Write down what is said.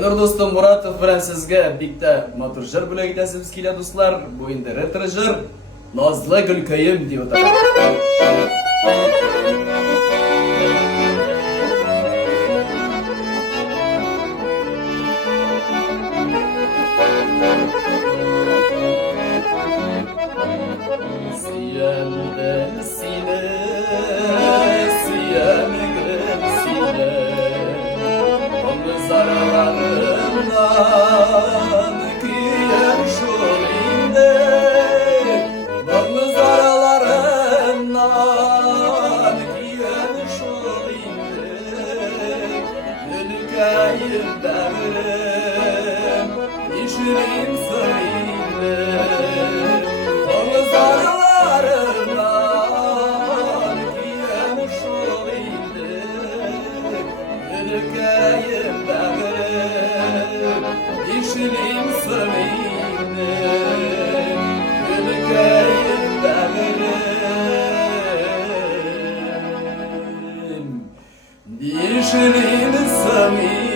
Aynur dostum Muratov bilan sizga bitta motor jir bo'lagi tasimiz keladi do'stlar. Bu endi retro jir Nozli Gulkoyim deb o'tadi. Siyamdan sine, siyamdan sine, zaralarından kiyen şurinde, bağlı zaralarından kiyen şurinde, ülkeyim devrim, işirim sırrinde, bağlı zaralarından kiyen şurinde, ülkeyim devrim, işirim sırrinde, ülkeyim devrim, işirim sırrinde.